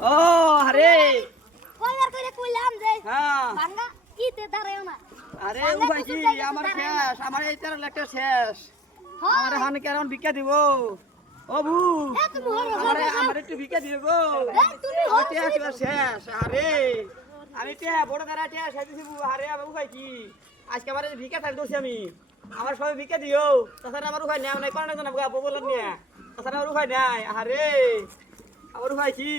ও আরে। কয়বার করে কইলাম যে হ্যাঁ। ভাঙ্গা ইতে দাঁড়ায়ও না। আরে ও ভাই কি? আমার শেষ আমার এই তেরো লাখ শেষ। আমার হানে কেমন ভিক্ষা দিব। ও বু। হর আমার একটু ভিক্ষা দিও গো। তুমি হর টেয়া শেষ আরে। আমি টেয়া বড় দাঁড়া টেয়া সাইতেছি বু। আরে বাবু ভাই কি? আজকে আমার ভিক্ষা থাকতে আমি। আমার সবাই ভিক্ষা দিও। তাছাড়া আমার উপায় নেই নাই না বাবু বললাম নিয়ে। তাছাড়া আমার উপায় নাই আরে আমার উপায় কি?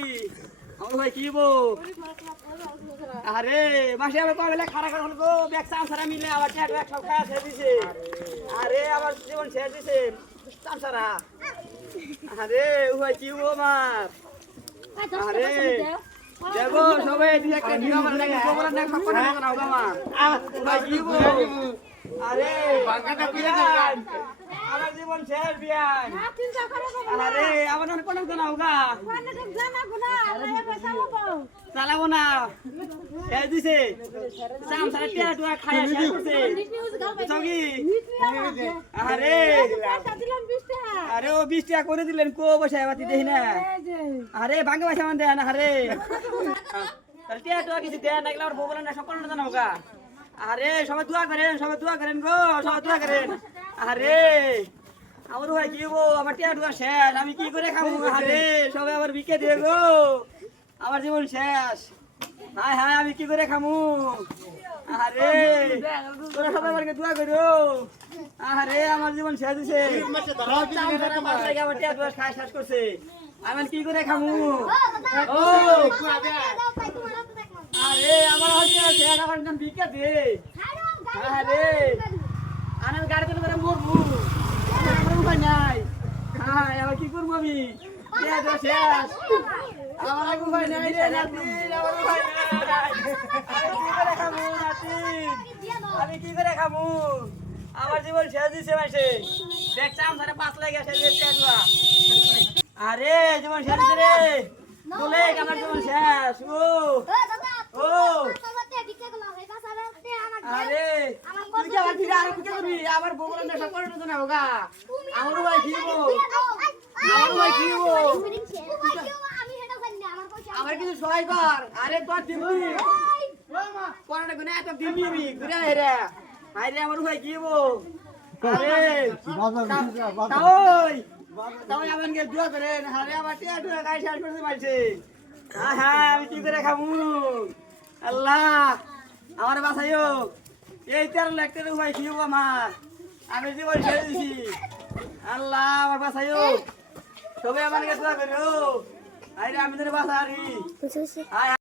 আমার উপায় কি বউ? আরে মাসে আবার কবে খারা খারা হল গো? ব্যাগ চামসারা মিলে আবার ট্যাট ব্যাগ সব খাওয়া ছেড়ে দিছে। আরে আমার জীবন ছেড়ে দিছে। চামসারা আরে উহাই কি হব আমার? আরে দেখো সবাই দিয়ে একটা দিও আমার গোবর নাকি সব কথা না গো আমার উহাই কি হব আরে বিয়ান, আমার জীবন শেষ বিয়ান আরে আমার অনেক কোনো না হোগা চালাবো না। শেষ দিছে। চাম সারা টিয়া টুয়া খায়া শেষ করছে। বুঝছ কি? আরে। আরে ও বিশ টাকা করে দিলেন। কো বসে বাতি দেখি না। আরে ভাঙ্গে পয়সা মান দেন আরে। তাহলে টিয়া টুয়া কিছু দেন না আমার বউ বলেন না সকল না হোগা আরে সবাই দোয়া করেন সবাই দোয়া করেন গো সবাই দোয়া করেন। আরে আমার ভাই কি গো আমার টিয়া টুয়া শেষ আমি কি করে খাব? আরে সবাই আমার বিকে দিয়ে গো। আমার জীবন শেষ। হায় হায় আমি কি করে খামু? আরে তোরা সবাই আমাকে দোয়া করো। আরে আমার জীবন শেষ হয়েছে আমার টিয়া টুয়া খায় শেষ করছে। আমি কি করে খামু? ও আরে আমার উপায় নাই হ্যাঁ কি করব আমি আমার রে কি করে নাতি আমি কি করে খামু আমার জীবন শেষ দিছে মাসে দেখতাম সাড়ে পাঁচ লাগে একলা আরে জীবন শেষ রে। বলে আমার জীবন শেষ। ও আরে তুই কি আমার ফিরে আরে কি করবি আমার বউগুলো নেশা করে না হোগা আমার ভাই কি আমার ভাই কি আমার কিছু সহায় কর আরে তোর দিবি। কোনটা গুনে এত দিবি। ঘুরে হেরে আরে আমার ভাই কি আরে তাই তাই আমাকে দোয়া করেন আরে আমার টিয়া টুয়া গায়ে শেষ করতে পারছে। হ্যাঁ আমি কি করে খাব আল্লাহ আমার বাসাইও এই তেরো টাকা উপায় কি হব আমার? আমি জীবন ছেড়ে দিছি। আল্লাহ, আমার বাসাইও সবাই আমার দোয়া করো আরে আমি তোর বাসা আরি